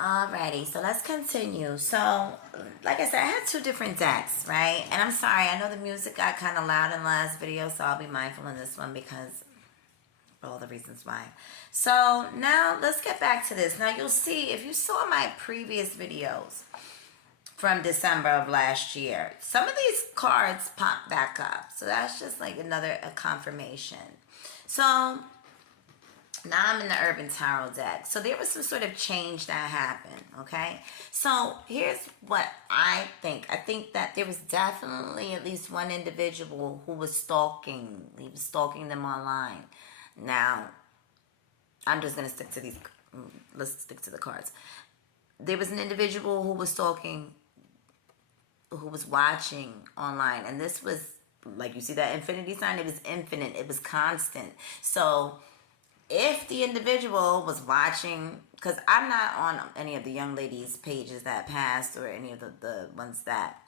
Alrighty, so let's continue. So, like I said, I had two different decks, right? And I'm sorry, I know the music got kind of loud in the last video, so I'll be mindful in this one because of all the reasons why. So, now let's get back to this. Now, you'll see, if you saw my previous videos from December of last year, some of these cards pop back up. So, that's just like a confirmation. So, now I'm in the Urban Tarot deck. So there was some sort of change that happened, okay? So here's what I think. I think that there was definitely at least one individual who was stalking. He was stalking them online. Now, I'm just going to stick to these. Let's stick to the cards. There was an individual who was stalking, who was watching online. And this was, like you see that infinity sign? It was infinite. It was constant. So if the individual was watching, because I'm not on any of the young ladies' pages that passed or any of the ones that,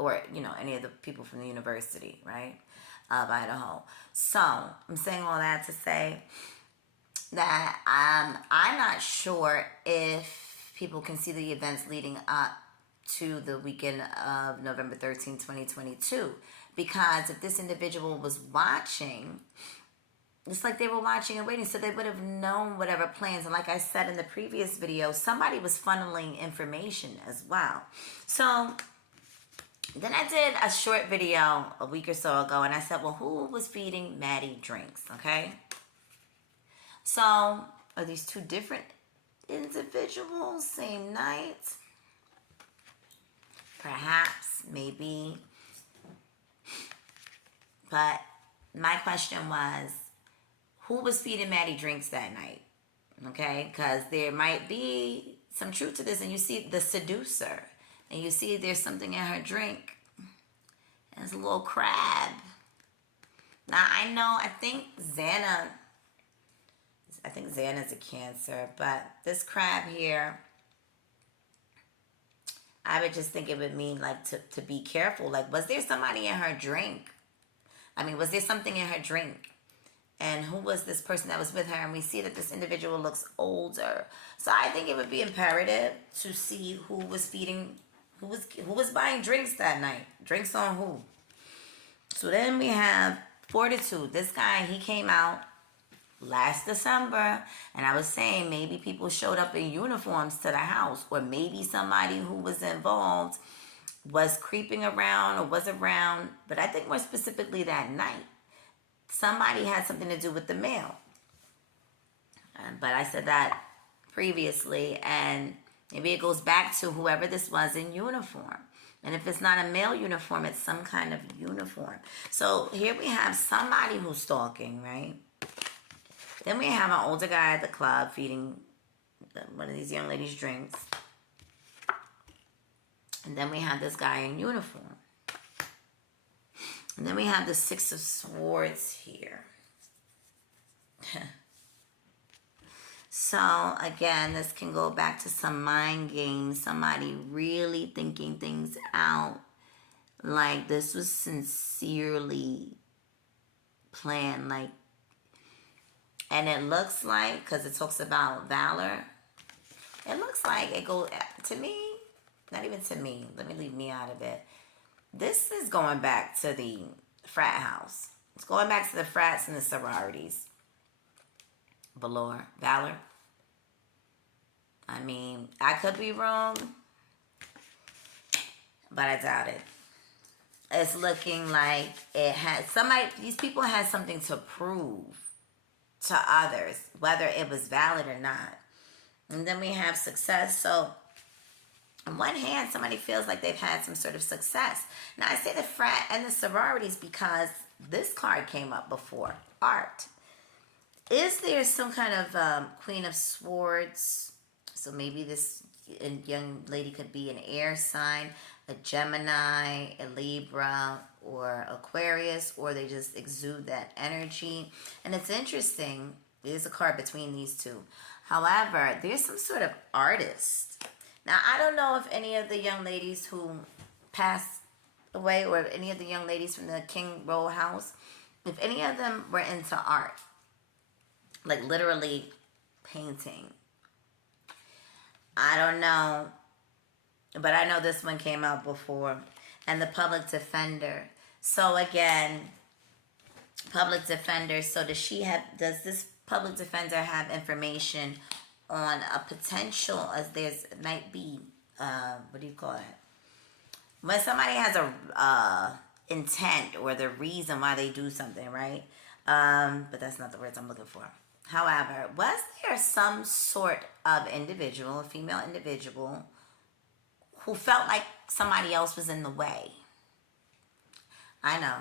or, any of the people from the university, right, of Idaho. So I'm saying all that to say that I'm not sure if people can see the events leading up to the weekend of November 13, 2022. Because if this individual was watching, it's like they were watching and waiting, so they would have known whatever plans. And like I said in the previous video, somebody was funneling information as well. So then I did a short video a week or so ago, and I said, well, who was feeding Maddie drinks, okay? So are these two different individuals, same night? Perhaps, maybe. But my question was, who was feeding Maddie drinks that night? Okay, because there might be some truth to this. And you see the seducer, and you see there's something in her drink. And it's a little crab. Now, I think Xana's a Cancer, but this crab here, I would just think it would mean like to be careful. Like, was there somebody in her drink? Was there something in her drink? And who was this person that was with her? And we see that this individual looks older. So I think it would be imperative to see who was buying drinks that night. Drinks on who? So then we have Fortitude. This guy, he came out last December. And I was saying maybe people showed up in uniforms to the house. Or maybe somebody who was involved was creeping around or was around. But I think more specifically that night, somebody had something to do with the mail. But I said that previously, and maybe it goes back to whoever this was in uniform. And if it's not a male uniform, it's some kind of uniform. So here we have somebody who's stalking, right? Then we have an older guy at the club feeding one of these young ladies drinks. And then we have this guy in uniform. And then we have the Six of Swords here. So, again, this can go back to some mind games. Somebody really thinking things out. Like, this was sincerely planned. And it looks like, because it talks about valor, it looks like it goes, to me, not even to me. Let me leave me out of it. This is going back to the frat house. It's going back to the frats and the sororities. Valor. I could be wrong, but I doubt it. It's looking like these people had something to prove to others, whether it was valid or not. And then we have success. So on one hand, somebody feels like they've had some sort of success. Now, I say the frat and the sororities because this card came up before. Art. Is there some kind of Queen of Swords? So maybe this young lady could be an air sign, a Gemini, a Libra, or Aquarius, or they just exude that energy. And it's interesting. There's a card between these two. However, there's some sort of artist. Now, I don't know if any of the young ladies who passed away or any of the young ladies from the King Roll House, if any of them were into art, like literally painting. I don't know, but I know this one came out before. And the public defender. So again, public defender. So does this public defender have information on a potential, as there's might be, what do you call it? When somebody has a intent or the reason why they do something, right? But that's not the words I'm looking for. However, was there some sort of individual, a female individual, who felt like somebody else was in the way? I know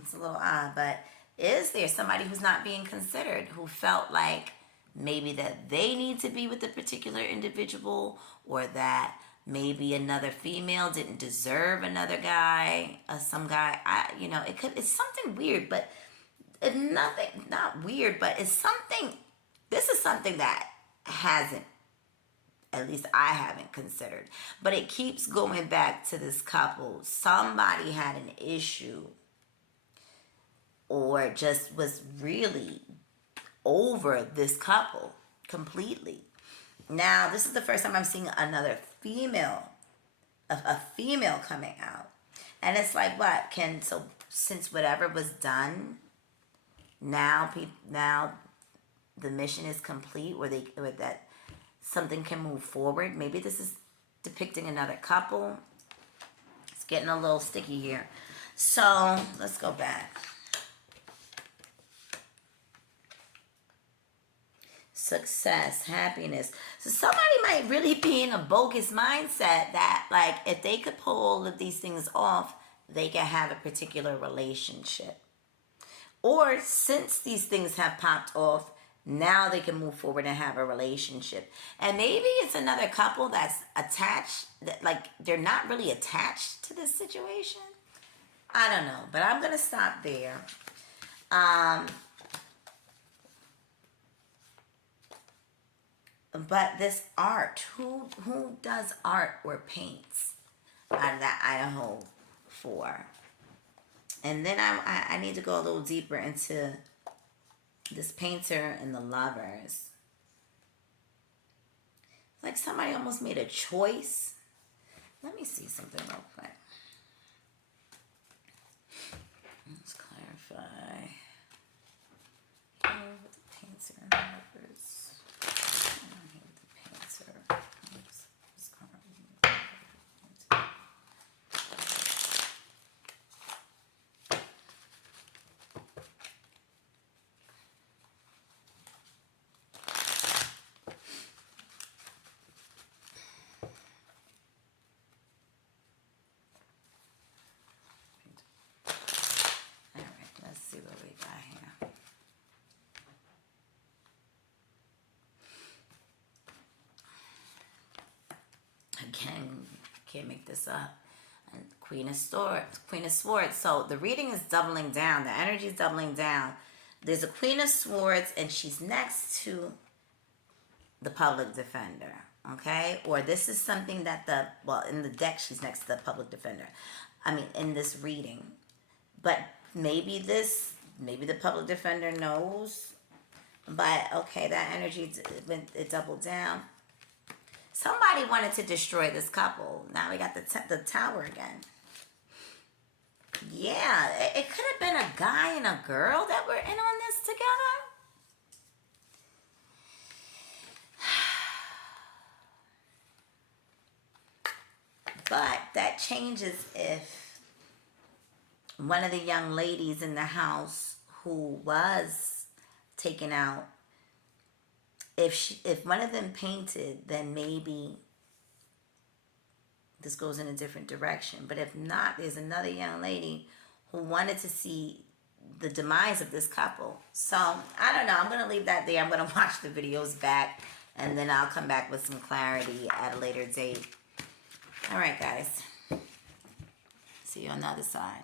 it's a little odd, but is there somebody who's not being considered, who felt like maybe that they need to be with a particular individual, or that maybe another female didn't deserve another guy, some guy? It's something weird, but it's nothing, not weird, but it's something. This is something that hasn't, at least I haven't considered, but it keeps going back to this couple. Somebody had an issue, or just was really over this couple completely. Now, this is the first time I'm seeing another female, a female coming out. And it's like, what? Since whatever was done, now the mission is complete, or that something can move forward. Maybe this is depicting another couple. It's getting a little sticky here. So, let's go back. Success, happiness. So somebody might really be in a bogus mindset that, like, if they could pull all of these things off, they can have a particular relationship. Or since these things have popped off, now they can move forward and have a relationship. And maybe it's another couple that's attached, that, like, they're not really attached to this situation. I don't know, but I'm going to stop there. But this art, who does art or paints out of that Idaho 4? And then I need to go a little deeper into this painter and the lovers. Like somebody almost made a choice. Let me see something real quick. Let's clarify. Here with the painter and lovers. Here with the painter. See what we got here. Again, can't make this up. And Queen of Swords. So the reading is doubling down. The energy is doubling down. There's a Queen of Swords, and she's next to the public defender. Okay? Or this is something that in the deck, she's next to the public defender. I mean, in this reading. But maybe the public defender knows, but okay, that energy, it doubled down. Somebody wanted to destroy this couple. Now we got the tower again. Yeah, it could have been a guy and a girl that were in on this together. But that changes if one of the young ladies in the house who was taken out, if one of them painted, then maybe this goes in a different direction. But if not, there's another young lady who wanted to see the demise of this couple. So, I don't know. I'm going to leave that there. I'm going to watch the videos back, and then I'll come back with some clarity at a later date. All right, guys. See you on the other side.